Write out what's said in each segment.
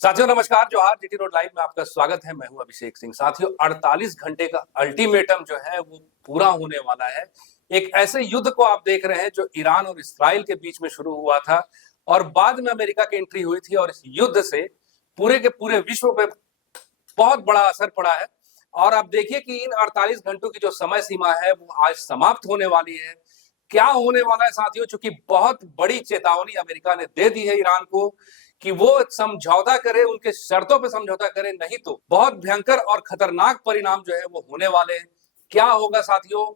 साथियों नमस्कार, जोहार। जीटी रोड लाइव में आपका स्वागत है। मैं हूं अभिषेक सिंह। साथियों 48 घंटे का अल्टीमेटम जो है वो पूरा होने वाला है। एक ऐसे युद्ध को आप देख रहे हैं जो ईरान और इस्राइल के बीच में शुरू हुआ था और बाद में अमेरिका की एंट्री हुई थी, और इस युद्ध से पूरे के पूरे विश्व पे बहुत बड़ा असर पड़ा है। और आप देखिए कि इन 48 घंटों की जो समय सीमा है वो आज समाप्त होने वाली है। क्या होने वाला है साथियों, चूंकि बहुत बड़ी चेतावनी अमेरिका ने दे दी है ईरान को कि वो समझौता करे, उनके शर्तों पे समझौता करे, नहीं तो बहुत भयंकर और खतरनाक परिणाम जो है वो होने वाले हैं। क्या होगा साथियों?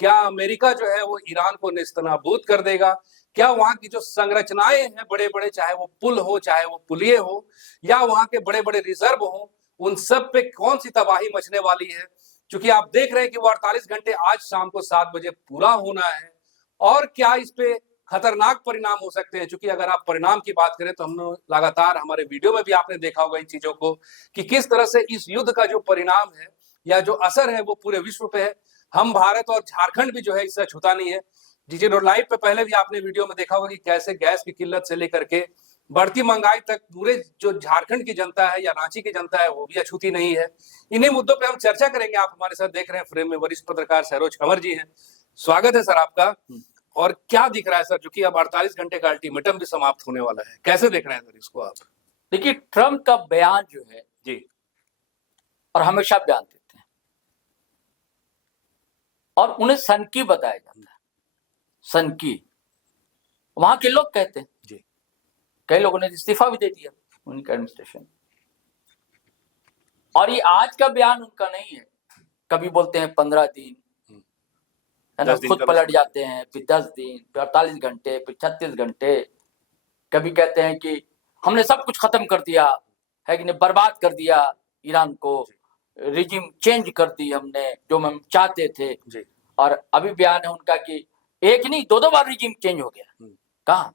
क्या अमेरिका जो है वो ईरान को नेस्तनाबूद कर देगा? क्या वहां की जो संरचनाएं हैं बड़े बड़े, चाहे वो पुल हो, चाहे वो पुलिये हो, या वहां के बड़े बड़े रिजर्व हो, उन सब पे कौन सी तबाही मचने वाली है? क्योंकि आप देख रहे हैं कि वो 48 घंटे आज शाम को 7 बजे पूरा होना है। और क्या इस पे खतरनाक परिणाम हो सकते हैं? क्योंकि अगर आप परिणाम की बात करें तो हम लगातार हमारे वीडियो में भी आपने देखा होगा इन चीजों को कि किस तरह से इस युद्ध का जो परिणाम है या जो असर है वो पूरे विश्व पे है। हम भारत और झारखंड भी जो है इससे छूता नहीं है। जीटी रोड लाइव पे पहले भी आपने वीडियो में देखा होगा कि कैसे गैस की किल्लत से लेकर के बढ़ती महंगाई तक पूरे जो झारखंड की जनता है या रांची की जनता है वो भी अछूती नहीं है। इन्हीं मुद्दों पे हम चर्चा करेंगे। आप हमारे साथ देख रहे हैं फ्रेम में वरिष्ठ पत्रकार सरोज कंवर जी हैं। स्वागत है सर आपका। और क्या दिख रहा है सर, जो कि अब 48 घंटे का अल्टीमेटम भी समाप्त होने वाला है, कैसे देख रहे हैं सर इसको आप? देखिए, ट्रम्प का बयान जो है जी, और हमेशा बयान देते हैं और उन्हें सनकी बताया जाता है। सनकी वहां के लोग कहते हैं जी, कई लोगों ने इस्तीफा भी दे दिया उनके एडमिनिस्ट्रेशन। और ये आज का बयान उनका नहीं है। कभी बोलते हैं 15 दिन, है ना, 10 दिन खुद का पलट भी जाते हैं, फिर 10 दिन, फिर 48 घंटे, फिर 36 घंटे। कभी कहते हैं कि हमने सब कुछ खत्म कर दिया है कि नहीं, बर्बाद कर दिया ईरान को, रिजिम चेंज कर दी हमने जो हम चाहते थे। जी, और अभी बयान है उनका कि एक नहीं दो बार रिजिम चेंज हो गया। कहाँ?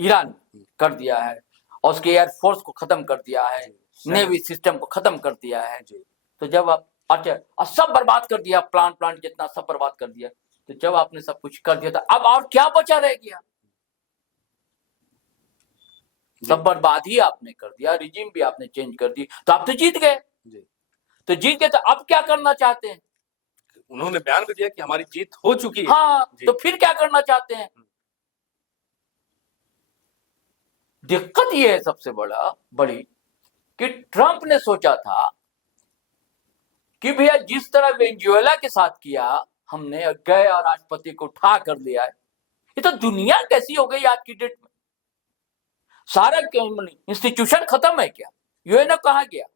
ईरान कर दिया है और उसके एयरफोर्स को खत्म कर दिया है, नेवी सिस्टम को खत्म कर दिया है। तो जब आप अच्छा और सब बर्बाद कर दिया, प्लांट जितना सब बर्बाद कर दिया, तो जब आपने सब कुछ कर दिया था अब और क्या बचा रह गया? सब बर्बाद ही आपने कर दिया, रिजिम भी आपने चेंज कर दी, तो आप तो जीत गए। तो जीत गए तो अब क्या करना चाहते हैं? उन्होंने बयान भी दिया कि हमारी जीत हो चुकी है। हाँ, तो फिर क्या करना चाहते हैं? दिक्कत ये है सबसे बड़ी कि ट्रंप ने सोचा था कि भैया जिस तरह वेनेजुएला के साथ किया हमने, गए और राष्ट्रपति को उठा कर लिया है, ये तो दुनिया कैसी हो गई आज की डेट में। सारा इंस्टीट्यूशन खत्म है क्या? यूएनओ कहाँ गया?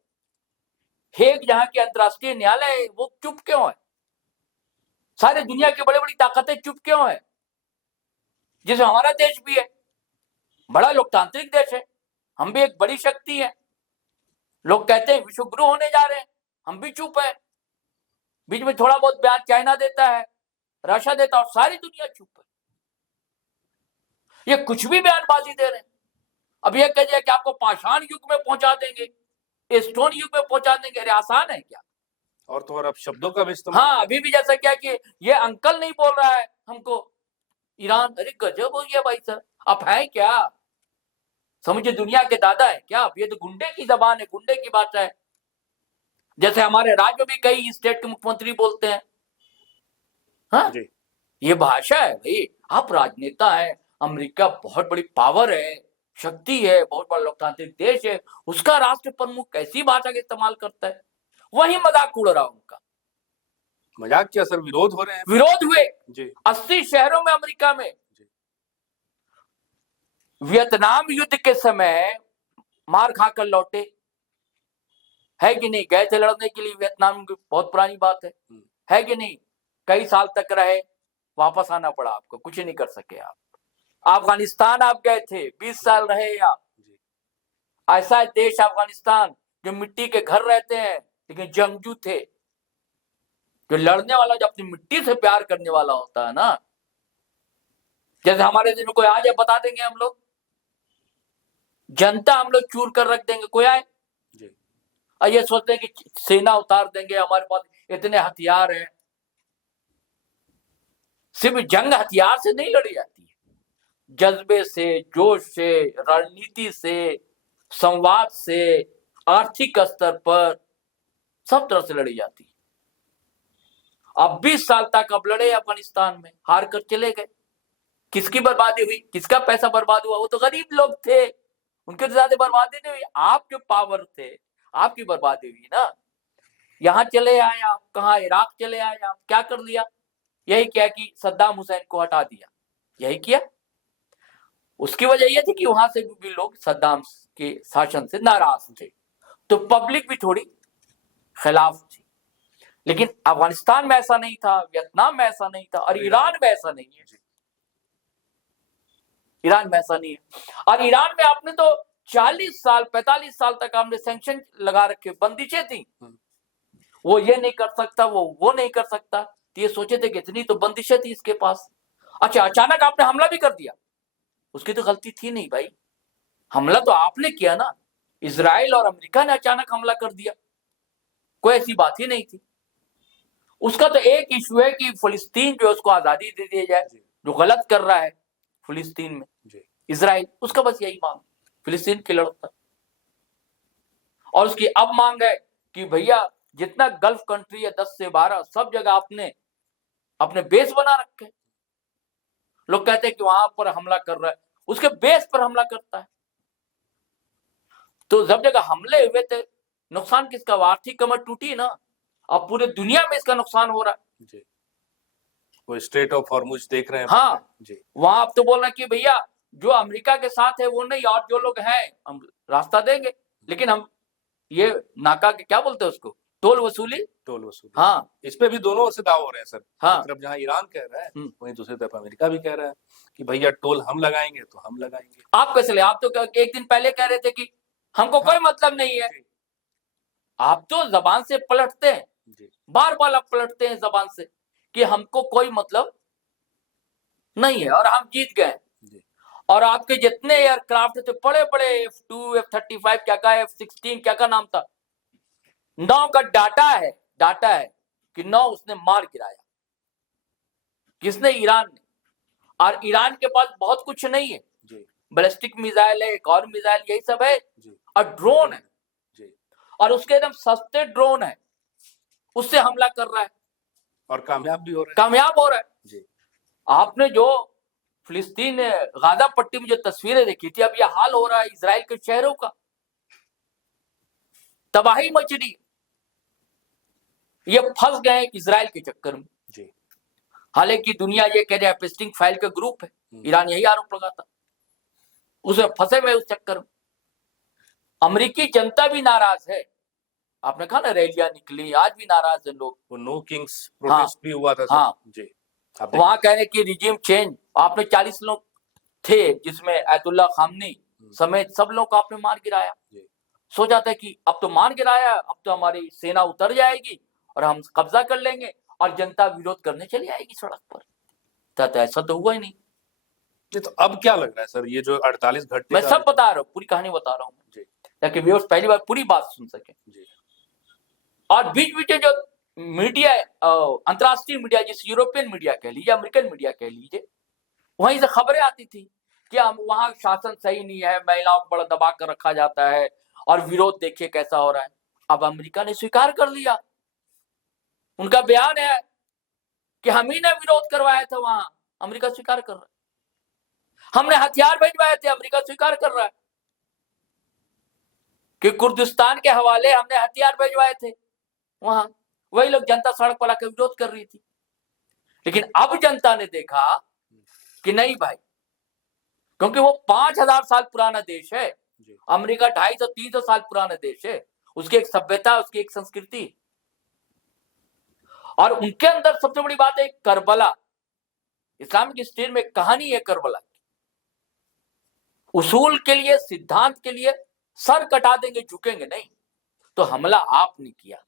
हेग जहां के अंतरराष्ट्रीय न्यायालय है वो चुप क्यों है? सारे दुनिया की बड़ी बड़ी ताकतें चुप क्यों है? जिसमें हमारा देश भी है, बड़ा लोकतांत्रिक देश है, हम भी एक बड़ी शक्ति है। लोग कहते हैं विश्व गुरु होने जा रहे हैं, हम भी चुप है। बीच में थोड़ा बहुत बयान चाइना देता है, रशिया देता है, और सारी दुनिया चुप है। ये कुछ भी बयानबाजी दे रहे हैं। अब ये कह दिया कि आपको पाषाण युग में पहुंचा देंगे, स्टोन युग में पहुंचा देंगे। अरे आसान है क्या? और तो और अब शब्दों का भी इस्तेमाल। हाँ, अभी भी जैसा क्या कि ये अंकल नहीं बोल रहा है हमको ईरान। अरे गजब हो गया भाई साहब, आप है क्या? समझे दुनिया के दादा है क्या? अब ये तो गुंडे की जबान है, गुंडे की भाषा है। जैसे हमारे राज्य में भी कई स्टेट के मुख्यमंत्री बोलते हैं। हाँ, ये भाषा है भाई। आप राजनेता है, अमेरिका बहुत बड़ी पावर है, शक्ति है, बहुत बड़ा लोकतांत्रिक देश है, उसका राष्ट्र प्रमुख कैसी भाषा का इस्तेमाल करता है? वही मजाक उड़ रहा उनका। मजाक क्या सर, विरोध हो रहे हैं। विरोध हुए जी, 80 शहरों में अमेरिका में। वियतनाम युद्ध के समय मार खाकर लौटे, है कि नहीं? गए थे लड़ने के लिए वियतनाम की, बहुत पुरानी बात है कि नहीं? कई साल तक रहे, वापस आना पड़ा आपको, कुछ नहीं कर सके आप। अफगानिस्तान आप गए थे, 20 साल रहे आप। ऐसा देश अफगानिस्तान जो मिट्टी के घर रहते हैं लेकिन जंगजू थे। जो लड़ने वाला जो अपनी मिट्टी से प्यार करने वाला होता है ना, जैसे हमारे देश में कोई आ जाए बता देंगे हम लोग, जनता हम लोग चूर कर रख देंगे, कोई आए और ये सोचते हैं कि सेना उतार देंगे, हमारे पास इतने हथियार हैं। सिर्फ जंग हथियार से नहीं लड़ी जाती है, जज्बे से, जोश से, रणनीति से, संवाद से, आर्थिक स्तर पर सब तरह से लड़ी जाती है। अब 20 साल तक अब लड़े अफगानिस्तान में, हार कर चले गए। किसकी बर्बादी हुई, किसका पैसा बर्बाद हुआ? वो तो गरीब लोग थे, उनके तो ज्यादा बर्बादी नहीं हुई। आप जो पावर थे, आपकी बर्बादी हुई ना। यहां चले आए आप, कहा इराक चले आए आप, क्या कर लिया? यही क्या कि सद्दाम हुसैन को हटा दिया, यही किया। उसकी वजह यह थी कि वहां से भी लोग सद्दाम के शासन से नाराज थे, तो पब्लिक भी थोड़ी खिलाफ थी। लेकिन अफगानिस्तान में ऐसा नहीं था, वियतनाम में ऐसा नहीं था, और ईरान में ऐसा नहीं है। ईरान में ऐसा नहीं है। और ईरान में आपने तो 40 साल 45 साल तक आपने सैंक्शन लगा रखे, बंदिशें थी। वो ये नहीं कर सकता, वो नहीं कर सकता। तो ये सोचे थे कि इतनी तो बंदिशें थी इसके पास। अच्छा, अचानक आपने हमला भी कर दिया, उसकी तो गलती थी नहीं भाई। हमला तो आपने किया ना, इजराइल और अमेरिका ने अचानक हमला कर दिया, कोई ऐसी बात ही नहीं थी। उसका तो एक इशू है कि फिलिस्तीन जो है उसको आजादी दे दी जाए, जो गलत कर रहा है फिलिस्तीन में इजराइल, उसका बस यही मांग, फिलिस्तीन की लड़ता। और उसकी अब मांग है कि भैया जितना गल्फ कंट्री है 10 से 12 सब जगह आपने अपने बेस बना रखे। लोग कहते हैं कि वहां पर हमला कर रहा है, उसके बेस पर हमला करता है। तो जब जगह हमले हुए थे, नुकसान किसका? आर्थिक कमर टूटी ना। अब पूरे दुनिया में इसका नुकसान हो रहा है जी। वो स्ट्रेट ऑफ हॉर्मुज देख रहे हैं। हाँ जी। वहां आप तो बोल रहे हैं कि भैया जो अमेरिका के साथ है वो नहीं, और जो लोग हैं हम रास्ता देंगे, लेकिन हम ये नाका के क्या बोलते हैं उसको, टोल वसूली। हाँ, इस पे भी दोनों ओर से दाव हो रहे हैं सर। हाँ, एक तरफ जहां ईरान कह रहा है, वहीं दूसरी तरफ अमेरिका भी कह रहा है कि भैया टोल हम लगाएंगे तो हम लगाएंगे। आप कैसे ले? आप तो एक दिन पहले कह रहे थे कि हमको कोई मतलब नहीं है। आप तो जबान से पलटते हैं, बार बार आप पलटते हैं जबान से कि हमको कोई मतलब नहीं है और हम जीत गए। और आपके जितने एयरक्राफ्ट थे बड़े बड़े, F2 F-35 क्या का, F-16 क्या का नाम था, 9 का डाटा है कि 9 उसने मार गिराया। किसने? ईरान ने। और ईरान के पास बहुत कुछ नहीं है, बैलिस्टिक मिसाइल है, एक और मिसाइल, यही सब है, और ड्रोन है, और उसके एकदम सस्ते ड्रोन है, उससे हमला कर रहा है और कामयाब भी हो रहा है। आपने जो फिलिस्तीन गाजा पट्टी में जो तस्वीरें देखी थी, अब यह हाल हो रहा है इजराइल के शहरों का, तबाही मच रही। ये फंस गए इजराइल के चक्कर में। हालांकि दुनिया ये कह रही है एपस्टिंग फाइल का ग्रुप है, ईरान यही आरोप लगाता, उसमें फंसे हुए उस चक्कर में। अमेरिकी जनता भी नाराज है, आपने कहा ना रैलियां निकली, आज भी नाराज है लोग। वो नो किंग्स प्रोटेस्ट भी हुआ था। हाँ जी, वहां कह रहे कि रिजीम चेंज। आपने 40 लोग थे जिसमें आयतुल्लाह खामनी समेत सब लोग को आपने मार गिराया। सोचा था कि अब तो मार गिराया, अब तो हमारी सेना उतर जाएगी और हम कब्जा कर लेंगे और जनता विरोध करने चली आएगी सड़क पर। तो ऐसा तो हुआ ही नहीं। तो अब क्या लग रहा है सर, ये जो 48 घंटे मैं सब बता रहा हूँ, पूरी कहानी बता रहा हूँ ताकि व्यूअर्स पहली बार पूरी बात सुन सके। और बीच बीच जो मीडिया, अंतरराष्ट्रीय मीडिया, जिस यूरोपियन मीडिया कह लीजिए, अमेरिकन मीडिया कह लीजिए, वहीं से खबरें आती थी कि हम वहां शासन सही नहीं है, महिलाओं को बड़ा दबा कर रखा जाता है और विरोध देखिए कैसा हो रहा है। अब अमेरिका ने स्वीकार कर लिया, उनका बयान है कि हम ही ने विरोध करवाया था वहां, अमेरिका स्वीकार कर रहा है। हमने हथियार भिजवाए थे, अमेरिका स्वीकार कर रहा है कि कुर्दिस्तान के हवाले हमने हथियार भिजवाए थे वहां। वही लोग जनता सड़क पर आकर विरोध कर रही थी। लेकिन अब जनता ने देखा कि नहीं भाई, क्योंकि वो 5000 साल पुराना देश है, अमेरिका 250-300 साल पुराना देश है, उसकी एक सभ्यता, उसकी एक संस्कृति, और उनके अंदर सबसे बड़ी बात है करबला, इस्लामिक स्टेट में कहानी है करबला की। उसूल के लिए, सिद्धांत के लिए सर कटा देंगे, झुकेंगे नहीं। तो हमला आपने किया,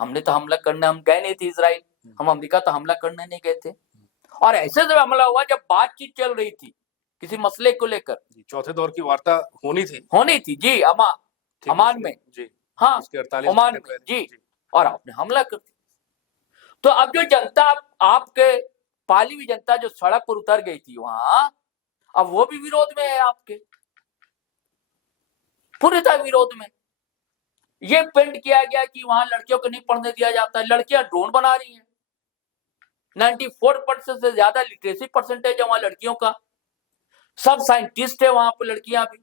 हमने तो हमला करने हम गए नहीं थे इजराइल, हम अमेरिका तो हमला करने नहीं गए थे। और ऐसे जब हमला हुआ जब बातचीत चल रही थी किसी मसले को लेकर, चौथे दौर की वार्ता होनी थी जी, अमान में जी, हाँ ओमान में जी, और आपने हमला कर दिया। तो अब जो जनता, आपके पाली हुई जनता जो सड़क पर उतर गई थी वहां, अब वो भी विरोध में है आपके। पूरे था विरोध में। ये पेंट किया गया कि वहां लड़कियों को नहीं पढ़ने दिया जाता है, लड़कियां ड्रोन बना रही हैं। 94% से ज्यादा लिटरेसी परसेंटेज है वहां लड़कियों का, सब साइंटिस्ट है वहां पर लड़कियां भी।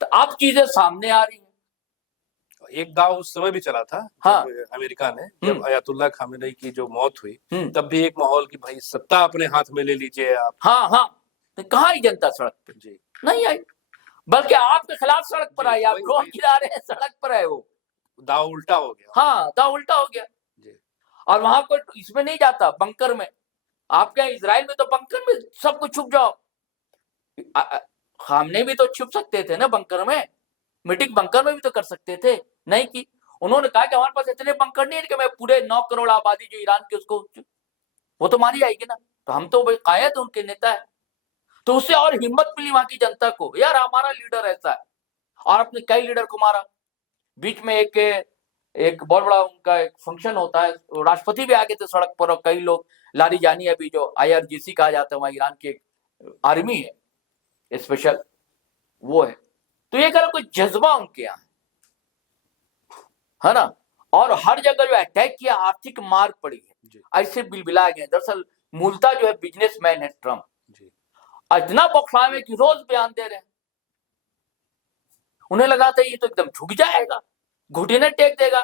तो अब चीजें सामने आ रही हैं। एक दाव उस समय भी चला था हाँ। जब अमेरिका ने, जब अयातुल्ला खामेनी की जो मौत हुई, हम्म। तब भी एक माहौल की भाई सत्ता अपने हाथ में ले लीजिए आप। हाँ हाँ, तो कहाँ आई जनता सड़क पे? जी, नहीं आई, बल्कि आपके खिलाफ सड़क पर जी, आई। आप वही- ड्रोन वही। गिरा रहे हैं, सड़क पर है वो। दाव उल्टा हो गया। हाँ, दाव उल्टा हो गया। जी, और वहां कोई इसमें नहीं जाता, बंकर में। आपके यहाँ इजराइल में तो बंकर में सब कुछ छुप जाओ। हमने भी तो छुप सकते थे ना बंकर में, मीटिंग बंकर में भी तो कर सकते थे, नहीं की। उन्होंने कहा कि हमारे पास इतने बंकर नहीं है कि मैं पूरे 9 करोड़ आबादी जो ईरान की उसको, वो तो मारी जाएगी ना। तो हम तो भाई कायद उनके नेता है, तो उससे और हिम्मत मिली वहां की जनता को, यार हमारा लीडर ऐसा है। और अपने कई लीडर को मारा। बीच में एक बहुत बड़ा उनका एक फंक्शन होता है, राष्ट्रपति भी आ गए थे सड़क पर, और कई लोग, लारीजानी अभी जो IRGC कहा जाता है, वहां ईरान की एक आर्मी है स्पेशल, वो है। तो ये करो कोई जज्बा उनके यहाँ है ना। और हर जगह जो अटैक किया, आर्थिक मार पड़ी है, ऐसे बिलबिला गए। दरअसल मूलतः जो है बिजनेसमैन है ट्रम्प, इतना बौखलावे में कि रोज बयान दे रहे हैं। उन्हें लगा था ये तो एकदम झुक जाएगा, घुटने टेक देगा।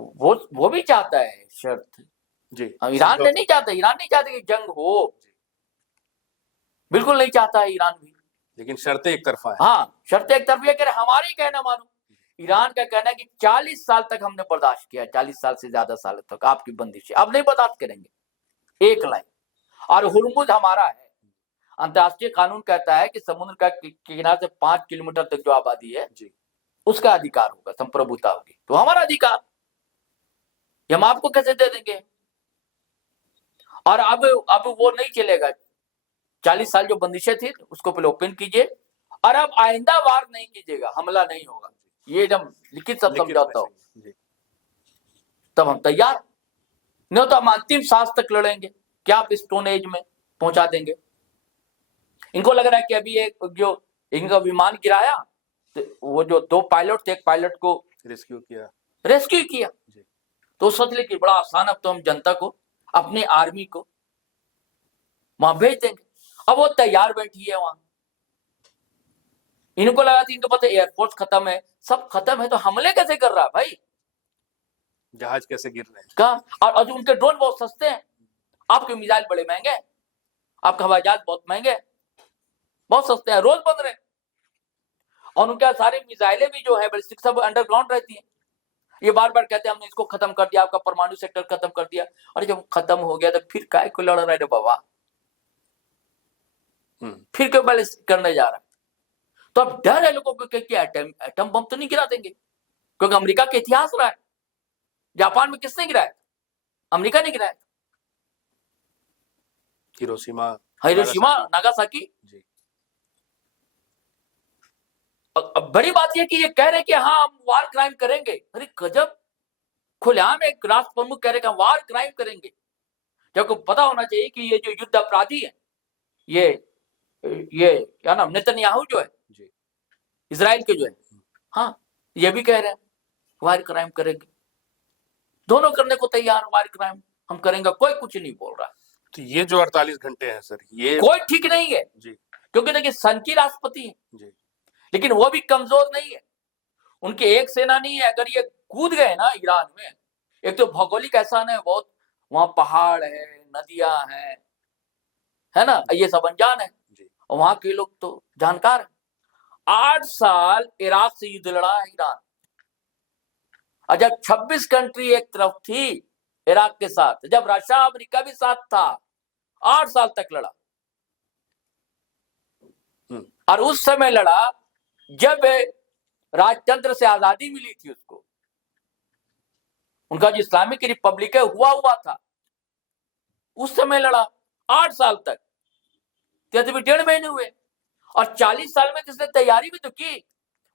वो भी चाहता है शर्त जी, ईरान ने नहीं चाहता। ईरान नहीं चाहता कि जंग हो, बिल्कुल नहीं चाहता है ईरान भी, लेकिन शर्तें एक तरफा है। हाँ, शर्तें एक तरफा है। हमारी कहना मानो, ईरान का कहना है कि 40 साल तक हमने बर्दाश्त किया, 40 साल से ज्यादा साल तक आपकी बंदिश है, अब नहीं बर्दाश्त करेंगे, एक लाइन। और हुर्मुज हमारा है। अंतरराष्ट्रीय कानून कहता है कि समुद्र का किनारे से 5 किलोमीटर तक जो आबादी है उसका अधिकार होगा, संप्रभुता होगी। तो हमारा अधिकार हम आपको कैसे दे देंगे? और अब वो नहीं चलेगा। 40 साल जो बंदिशें थी उसको पहले ओपन कीजिए, और अब आइंदा वार नहीं कीजिएगा, हमला नहीं होगा। ये जब लिखित सब समझौता हो तब हम तैयार, नहीं तो हम अंतिम सांस तक लड़ेंगे। क्या आप स्टोन एज में पहुंचा देंगे? इनको लग रहा है कि अभी एक जो इनका विमान गिराया, तो वो जो 2 पायलट थे, एक पायलट को रेस्क्यू किया। तो सोच ले कि बड़ा आसान, अब तो हम जनता को, अपनी आर्मी को वहां भेज देंगे। अब वो तैयार बैठी है वहां। इनको लगा था, इनको पता एयरफोर्स खत्म है, सब खत्म है, तो हमले कैसे कर रहा है भाई? जहाज कैसे गिर रहे हैं? कहा, और जो उनके ड्रोन बहुत सस्ते हैं, आपके मिसाइल बड़े महंगे, आपका हवाई जहाज बहुत महंगे, बहुत सस्ते हैं, रोज बन रहे हैं। और उनके सारे मिसाइलें भी जो है बैलिस्टिक सब अंडरग्राउंड रहती है। ये बार बार कहते हैं हमने इसको खत्म कर दिया, आपका परमाणु सेक्टर खत्म कर दिया। और जब खत्म हो गया तो फिर काय को लड़ रहे बाबा, फिर क्यों बैलिस्टिक करने जा रहा है? तो अब डर है लोगों को कि एटम बम तो नहीं गिरा देंगे, क्योंकि अमेरिका का इतिहास रहा है। जापान में किसने गिराया? अमेरिका ने गिराया। Hiroshima Nagasaki. अब बड़ी बात यह कि ये कह रहे कि हाँ हम वार क्राइम करेंगे। अरे गजब, खुलेआम एक राष्ट्र प्रमुख कह रहे कि हम वार क्राइम करेंगे, जबकि पता होना चाहिए कि ये जो युद्ध अपराधी है, ये क्या नाम, नेतन्याहू जो है, इजराइल के जो है, हाँ, ये भी कह रहे हैं वार क्राइम करेंगे। दोनों करने को तैयार, वार क्राइम हम करेंगे, कोई कुछ नहीं बोल रहा। तो ये जो 48 घंटे हैं सर, ये कोई ठीक नहीं है जी, क्योंकि देखिए सन की राष्ट्रपति है जी, लेकिन वो भी कमजोर नहीं है। उनके एक सेना नहीं है। अगर ये कूद गए ना ईरान में, एक तो भौगोलिक ऐसा है, बहुत वहां पहाड़ है, नदियां हैं, है ना, ये सब अनजान है, और वहां के लोग तो जानकार है। 8 साल इराक से युद्ध लड़ा है ईरान, और जब 26 कंट्री एक तरफ थी इराक के साथ, जब रशिया अमेरिका भी साथ था, 8 साल तक लड़ा। और उस समय लड़ा जब राजतंत्र से आजादी मिली थी उसको, उनका जो इस्लामिक रिपब्लिक है हुआ था, उस समय लड़ा 8 साल तक। तो 1.5 महीने हुए, और 40 साल में जिसने तैयारी भी तो की,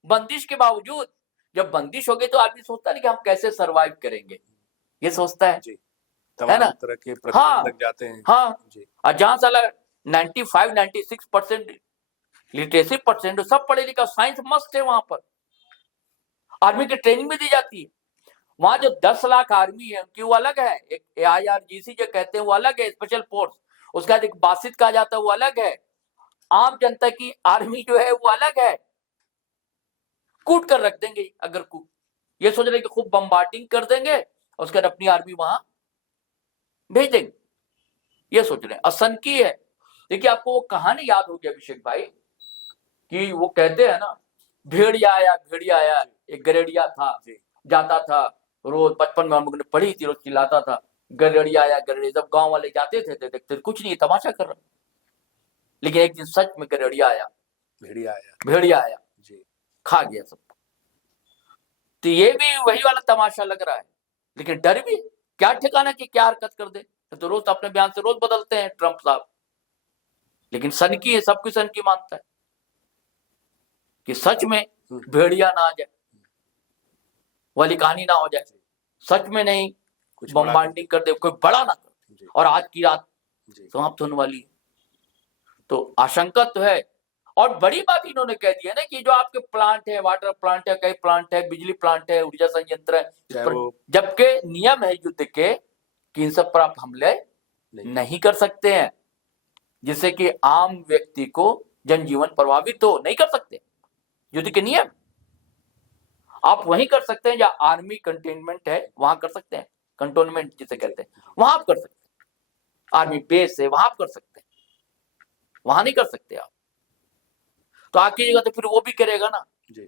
बंदिश के बावजूद। जब बंदिश हो गई तो आदमी सोचता नहीं कि हम कैसे सरवाइव करेंगे, ये सोचता है जी, है ना, तरह के प्रतिबंध लग जाते हैं। हाँ, और जहां साला 95-96% लिटरेसी परसेंट सब पढ़े लिखा, साइंस मस्ट है वहां पर। आर्मी की ट्रेनिंग भी दी जाती है। वहां जो 10 लाख आर्मी है उनकी वो अलग है, एक AIRGC जो कहते हैं वो अलग है, स्पेशल फोर्स। उसके बाद एक बासित कहा जाता है वो अलग है। आम जनता की आर्मी जो है वो अलग है। कूट कर रख देंगे अगर ये सोच रहे कि खूब बम्बार्डिंग कर देंगे और उसके बाद अपनी आर्मी वहां भेज देंगे, ये सोच रहे हैं। असंख्य है। देखिए आपको वो कहानी याद होगी अभिषेक भाई, कि वो कहते हैं ना, भेड़िया आया, एक गरेड़िया था, जाता था रोज, बचपन में हम लोग ने पढ़ी थी, रोज चिल्लाता था गरेड़िया आया गरेड़िया। जब गांव वाले जाते थे तो देखते कुछ नहीं, तमाशा कर रहा। लेकिन एक दिन सच में गरेड़िया आया, भेड़िया आया जी, खा गया सब। तो ये भी वही वाला तमाशा लग रहा है। लेकिन डर भी क्या ठिकाना कि क्या हरकत कर दे। तो रोज अपने बयान से रोज बदलते हैं ट्रंप साहब, लेकिन सनकी है, सब कुछ सनकी मानता है कि सच में भेड़िया ना आ जाए, वाली कहानी ना हो जाए, सच में नहीं कुछ बम्बार्डिंग कर दे, कोई बड़ा ना कर, और आज की रात समाप्त होने वाली है। तो आशंका तो है। और बड़ी बात इन्होंने कह दी है ना कि जो आपके प्लांट है, वाटर प्लांट है, कई प्लांट है, बिजली प्लांट है, ऊर्जा संयंत्र है, जबकि नियम है युद्ध के कि इन सब पर आप हमले नहीं कर सकते हैं, जिससे कि आम व्यक्ति को जनजीवन प्रभावित हो, नहीं कर सकते। युद्ध के नियम आप वहीं कर सकते हैं जहां आर्मी कंटेनमेंट है, वहां कर सकते हैं, कंटोनमेंट जिसे कहते हैं, वहां आप कर सकते हैं। आर्मी बेस है वहां आप कर सकते हैं, वहां नहीं कर सकते आप। तो आप कीजिएगा तो फिर वो भी करेगा ना जी।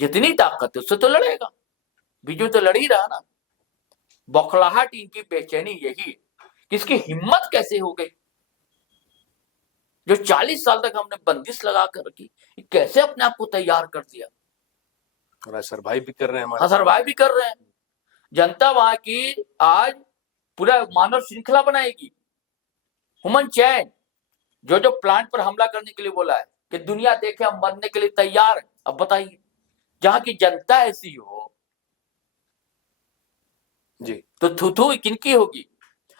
जितनी ताकत है उससे तो लड़ेगा। बीजू तो लड़ ही रहा ना। बौखलाहट इनकी बेचैनी यही कि इसकी हिम्मत कैसे हो गई। जो 40 साल तक हमने बंदिश लगा कर रखी, कैसे अपने आप को तैयार कर दिया। और सरवाइव भी कर रहे हैं, सरवाइव भी कर रहे हैं। जनता वहां की आज पूरा मानव श्रृंखला बनाएगी। ह्यूमन चैन जो जो प्लांट पर हमला करने के लिए बोला है कि दुनिया देखे हम मरने के लिए तैयार है। अब बताइए जहां की जनता ऐसी हो जी, तो थू किनकी होगी।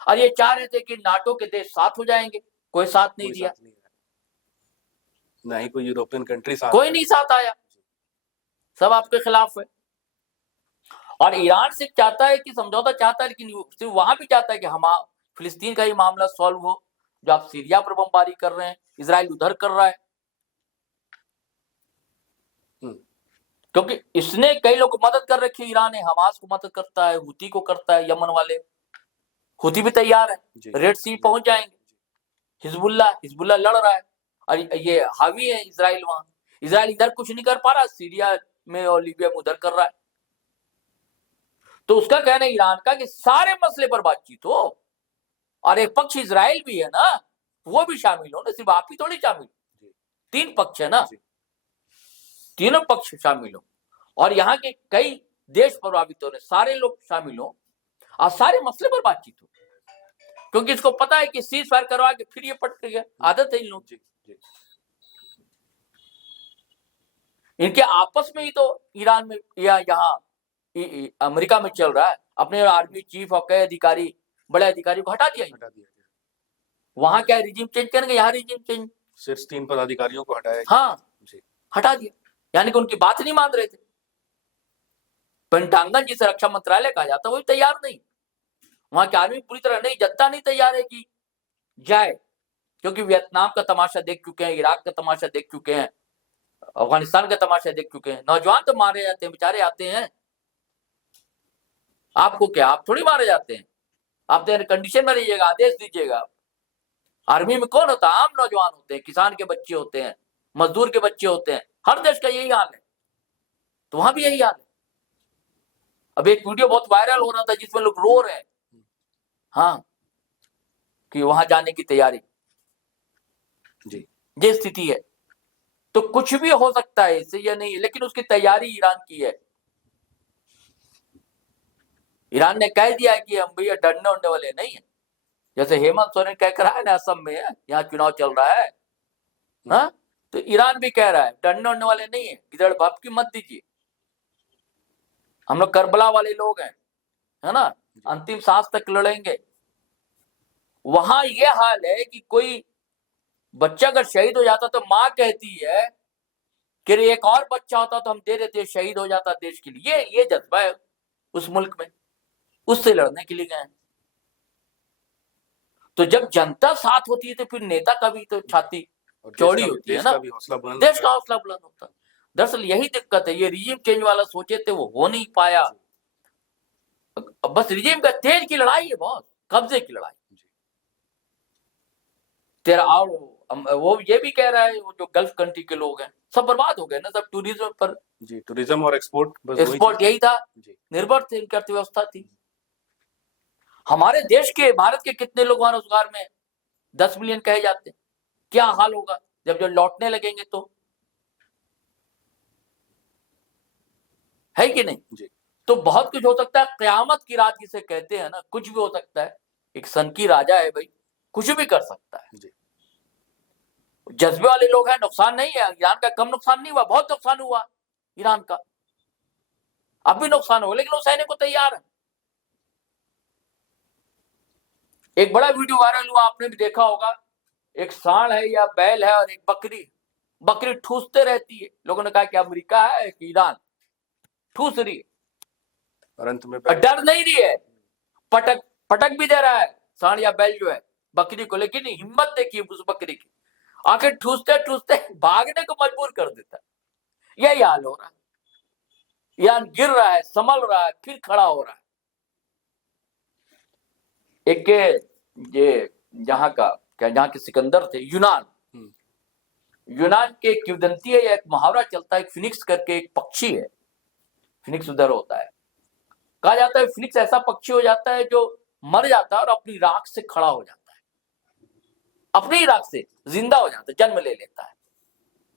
और ये चाह रहे थे कि नाटो के देश साथ हो जाएंगे, कोई साथ नहीं दिया, ना ही कोई यूरोपियन कंट्री साथ, कोई नहीं साथ आया, सब आपके खिलाफ है। और ईरान से चाहता है कि समझौता चाहता है, लेकिन सिर्फ वहां भी चाहता है कि हम फिलिस्तीन का ही मामला सॉल्व हो। जो आप सीरिया पर बमबारी कर रहे हैं, इजराइल उधर कर रहा है, क्योंकि इसने कई लोग को मदद कर रखी है। ईरान है, हमास को मदद करता है, हुती को करता है, यमन वाले हुती भी तैयार है, रेड सी पहुंच जाएंगे। हिजबुल्ला लड़ रहा है और ये हावी है इजराइल वहां। इजराइल इधर कुछ नहीं कर पा रहा, सीरिया में और लीबिया में उधर कर रहा है। तो उसका कहना है ईरान का कि सारे मसले पर बातचीत हो, और एक पक्ष इजराइल भी है ना, वो भी शामिल हो ना, सिर्फ आप ही थोड़ी शामिल, 3 पक्ष है ना, तीनों पक्ष शामिल हो, और यहाँ के कई देश प्रभावित हो रहे, सारे लोग शामिल हो और सारे मसले पर बातचीत हो। क्योंकि इसको पता है कि सीज फायर करवा के फिर ये पट गया, आदत है इन लोग की। इनके आपस में ही तो ईरान में या यहाँ अमेरिका में चल रहा है। अपने आर्मी चीफ और कई अधिकारी, बड़े अधिकारी को हटा दिया। वहां क्या रिजीम चेंज करेंगे, यहाँ रिजीम चेंज, सिर्फ 3 पदाधिकारियों को हटाया। हाँ जी, हटा दिया, यानी कि उनकी बात नहीं मान रहे थे। पेंटांगन जिसे रक्षा मंत्रालय कहा जाता है वो तैयार नहीं, वहां की आर्मी पूरी तरह नहीं, जनता नहीं तैयार है कि जाए, क्योंकि वियतनाम का तमाशा देख चुके हैं, इराक का तमाशा देख चुके हैं, अफगानिस्तान का तमाशा देख चुके हैं। नौजवान तो मारे जाते हैं, बेचारे आते हैं। आपको क्या, आप थोड़ी मारे जाते हैं, आप तो कंडीशन में रहिएगा, आदेश दीजिएगा। आर्मी में कौन होता है, आम नौजवान होते हैं, किसान के बच्चे होते हैं, मजदूर के बच्चे होते हैं। हर देश का यही हाल है, तो वहां भी यही हाल है। अब एक वीडियो बहुत वायरल हो रहा था जिसमें लोग रो रहे हैं, हाँ, कि वहां जाने की तैयारी जी, ये स्थिति है। तो कुछ भी हो सकता है इससे, यह नहीं है, लेकिन उसकी तैयारी ईरान की है। ईरान ने कह दिया है कि हम भैया डरने उड़ने वाले नहीं है। जैसे हेमंत सोरेन कह कर है ना, असम में है, यहाँ चुनाव चल रहा है, हाँ, तो ईरान भी कह रहा है डरने उड़ने वाले नहीं है, गिदड़ भपकी मत दीजिए, हम लोग करबला वाले लोग हैं, है ना, अंतिम सांस तक लड़ेंगे। वहां ये हाल है कि कोई बच्चा अगर शहीद हो जाता तो माँ कहती है कि एक और बच्चा होता तो हम दे देते, शहीद हो जाता देश के लिए। ये जज्बा है उस मुल्क में, उससे लड़ने के लिए गए हैं। तो जब जनता साथ होती है तो फिर नेता का भी तो छाती चौड़ी होती है ना, देश का हौसला बुलंद होता है। दरअसल यही दिक्कत है, ये रिजीम चेंज वाला सोचे थे, वो हो नहीं पाया। बस रिजीम का तेज की लड़ाई है, बहुत कब्जे की लड़ाई। तेरा और वो ये भी कह रहा है, वो जो गल्फ कंट्री के लोग हैं सब बर्बाद हो गए ना, सब टूरिज्म पर जी, टूरिज्म और एक्सपोर्ट एक्सपोर्ट यही था, निर्भर थे, इनकी अर्थव्यवस्था थी। हमारे देश के, भारत के कितने लोग वहां रोजगार में, 10 मिलियन कहे जाते हैं। क्या हाल होगा जब जो लौटने लगेंगे तो, है कि नहीं जी? तो बहुत कुछ हो सकता है, कयामत की रात जिसे कहते हैं ना, कुछ भी हो सकता है। एक सन की राजा है भाई, कुछ भी कर सकता है जी। जज्बे वाले लोग हैं, नुकसान नहीं है। ईरान का कम नुकसान नहीं हुआ, बहुत नुकसान हुआ ईरान का, अब भी नुकसान हो, लेकिन वो सहने को तैयार है। एक बड़ा वीडियो वायरल हुआ, आपने भी देखा होगा, एक सांड है या बैल है और एक बकरी, बकरी ठूसते रहती है। लोगों ने कहा कि अमेरिका है कि ईरान, ठूस रही है और अंत में डर नहीं रही है, पटक पटक भी दे रहा है सांड या बैल जो है बकरी को, लेकिन हिम्मत देखिए उस बकरी की, आखिर ठूसते ठूसते भागने को मजबूर कर देता है। यही हाल हो रहा है, ईरान गिर रहा है, संभल रहा है, फिर खड़ा हो रहा है। एक ये जहां का क्या, जहां के सिकंदर थे, यूनान, यूनान के किंवदंती है, एक मुहावरा चलता है, फिनिक्स करके एक पक्षी है, फिनिक्स उधर होता है, कहा जाता है फिनिक्स ऐसा पक्षी हो जाता है जो मर जाता है और अपनी राख से खड़ा हो जाता है, अपनी राख से जिंदा हो जाता है, जन्म ले लेता है।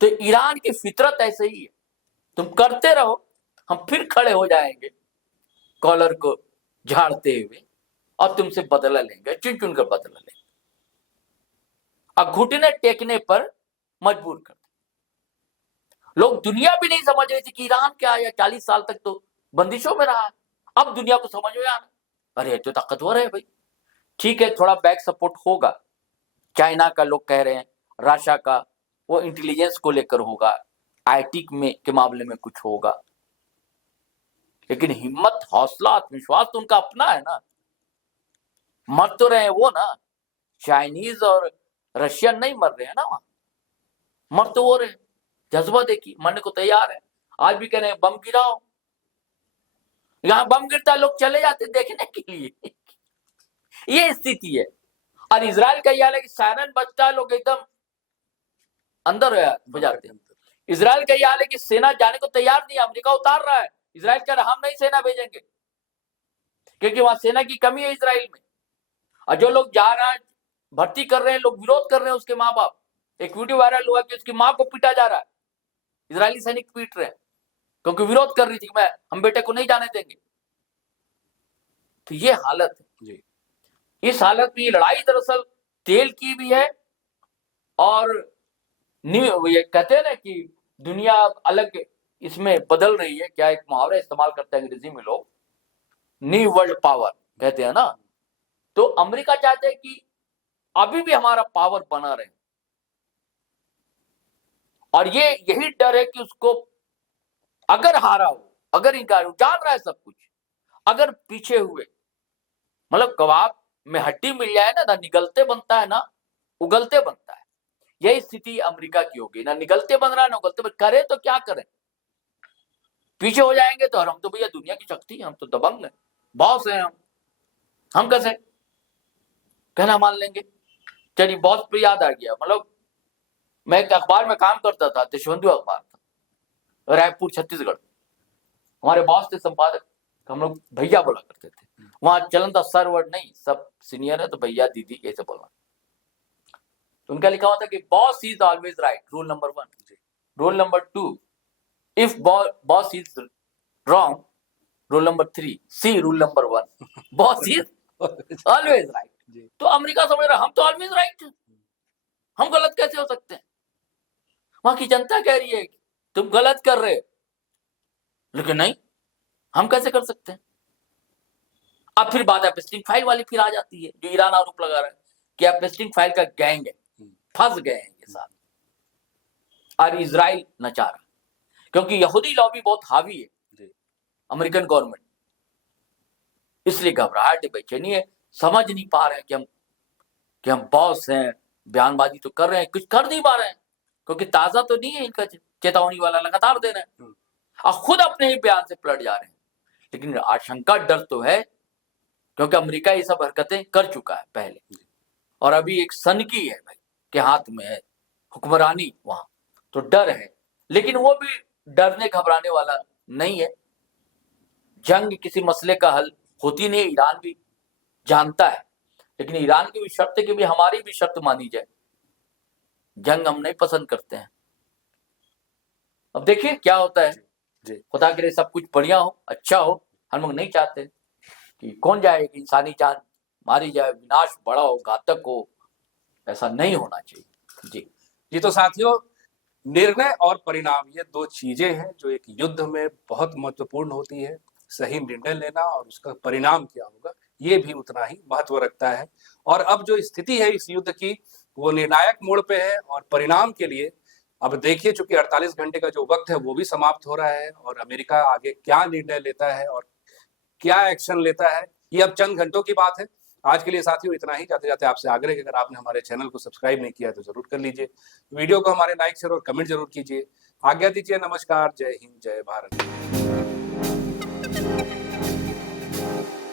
तो ईरान की फितरत ऐसे ही है, तुम करते रहो, हम फिर खड़े हो जाएंगे कॉलर को झाड़ते हुए और तुमसे बदला लेंगे, चुन चुन कर बदला लेंगे, और घुटने टेकने पर मजबूर कर। लोग, दुनिया भी नहीं समझ रही थी कि ईरान क्या है, 40 साल तक तो बंदिशों में रहा, अब दुनिया को समझ में आना, अरे तो ताकतवर है भाई। ठीक है, थोड़ा बैक सपोर्ट होगा, चाइना का लोग कह रहे हैं, रशिया का, वो इंटेलिजेंस को लेकर होगा, आईटी में के मामले में कुछ होगा, लेकिन हिम्मत, हौसला, आत्मविश्वास तो उनका अपना है ना। मर तो रहे हैं वो ना, चाइनीज और रशियन नहीं मर रहे हैं ना वहां, मर तो वो रहे, जज्बा देखिए, मरने को तैयार है। आज भी कह रहे हैं बम गिराओ, यहां बम गिरता है लोग चले जाते देखने के लिए ये स्थिति है। और इजराइल का यह है कि सायरन बजता है, लोग एकदम अंदर हो जाते हैं। इजराइल का यह हाल है कि सेना जाने को तैयार नहीं है, अमेरिका उतार रहा है, इजराइल कह रहा है हम नहीं सेना भेजेंगे, क्योंकि वहां सेना की कमी है इजराइल में। और जो लोग जा रहे हैं, भर्ती कर रहे हैं, लोग विरोध कर रहे हैं, उसके माँ बाप, एक वीडियो वायरल हुआ कि उसकी माँ को पीटा जा रहा है, इजरायली सैनिक पीट रहे हैं क्योंकि विरोध कर रही थी कि हम बेटे को नहीं जाने देंगे। तो ये हालत है जी। इस हालत में ये लड़ाई दरअसल तेल की भी है, और ये कहते हैं ना कि दुनिया अलग इसमें बदल रही है, क्या एक मुहावरा इस्तेमाल करते हैं अंग्रेजी में लोग, न्यू वर्ल्ड पावर कहते हैं ना। तो अमेरिका चाहते हैं कि अभी भी हमारा पावर बना रहे, और ये यही डर है कि उसको अगर हारा हो, अगर इनकार हो, जान रहा है सब कुछ, अगर पीछे हुए, मतलब कबाब में हड्डी मिल जाए ना निगलते बनता है ना उगलते बनता है, यही स्थिति अमेरिका की होगी, ना निगलते बन रहा है ना उगलते करे तो क्या करें, पीछे हो जाएंगे तो हम तो भैया दुनिया की शक्ति है, हम तो दबंग है, बॉस है हम कैसे कहना मान लेंगे। चलिए बॉस पे याद आ गया, मतलब मैं एक अखबार में काम करता था, देशबंधु अखबार था, रायपुर छत्तीसगढ़, हमारे बॉस थे संपादक, हम लोग भैया बोला करते थे, वहां चलन था सर वर्ड नहीं, सब सीनियर है तो भैया दीदी ऐसे बोलना। तो उनका लिखा हुआ था कि boss is always right, rule number 1, rule number 2 if boss is wrong, rule number 3, see rule number 1, boss is always right. तो अमेरिका समझ रहा हम तो ऑलवेज राइट, हम गलत कैसे हो सकते हैं। वहां की जनता कह रही है तुम गलत कर रहे हो, लेकिन नहीं, हम कैसे कर सकते हैं। अब फिर बात एप्स्टीन फाइल वाली फिर आ जाती है, जो ईरान आरोप लगा रहा है कि एप्स्टीन फाइल का गैंग है, फंस गए हैं ये साथ, और इजराइल न चाह रहा, क्योंकि यहूदी लॉबी बहुत हावी है जी। अमेरिकन गवर्नमेंट, इसलिए घबराहट है, बेचैनी है, समझ नहीं पा रहे हैं कि हम बॉस हैं, बयानबाजी तो कर रहे हैं, कुछ कर नहीं पा रहे हैं, क्योंकि ताजा तो नहीं है इनका चेतावनी वाला, लगातार दे रहे हैं और खुद अपने ही बयान से पलट जा रहे हैं। लेकिन आशंका, डर तो है, क्योंकि अमेरिका ये सब हरकतें कर चुका है पहले, और अभी एक सनकी है भाई के हाथ में है हुक्मरानी वहां, तो डर है। लेकिन वो भी डरने घबराने वाला नहीं है। जंग किसी मसले का हल होती नहीं, ईरान भी जानता है, लेकिन ईरान की भी शर्त है कि भी हमारी भी शर्त मानी जाए, जंग हम नहीं पसंद करते हैं। अब देखिए क्या होता है, जी। खुदा करे सब कुछ बढ़िया हो, अच्छा हो, हम लोग नहीं चाहते कि कौन जाए कि इंसानी जान मारी जाए, विनाश बड़ा हो, घातक हो, ऐसा नहीं होना चाहिए। जी तो साथियों, निर्णय और परिणाम, ये दो चीजें हैं जो एक युद्ध में बहुत महत्वपूर्ण होती है। सही निर्णय लेना और उसका परिणाम क्या होगा, ये भी उतना ही महत्व रखता है। और अब जो स्थिति है इस युद्ध की, वो निर्णायक मोड़ पे है, और परिणाम के लिए अब देखिए, चूंकि 48 घंटे का जो वक्त है वो भी समाप्त हो रहा है, और अमेरिका आगे क्या निर्णय लेता है और क्या एक्शन लेता है, ये अब चंद घंटों की बात है। आज के लिए साथियों इतना ही। जाते जाते आपसे आग्रह है कि अगर आपने हमारे चैनल को सब्सक्राइब नहीं किया है तो जरूर कर लीजिए, वीडियो को हमारे लाइक शेयर और कमेंट जरूर कीजिए। आज्ञा दीजिए, नमस्कार, जय हिंद, जय भारत।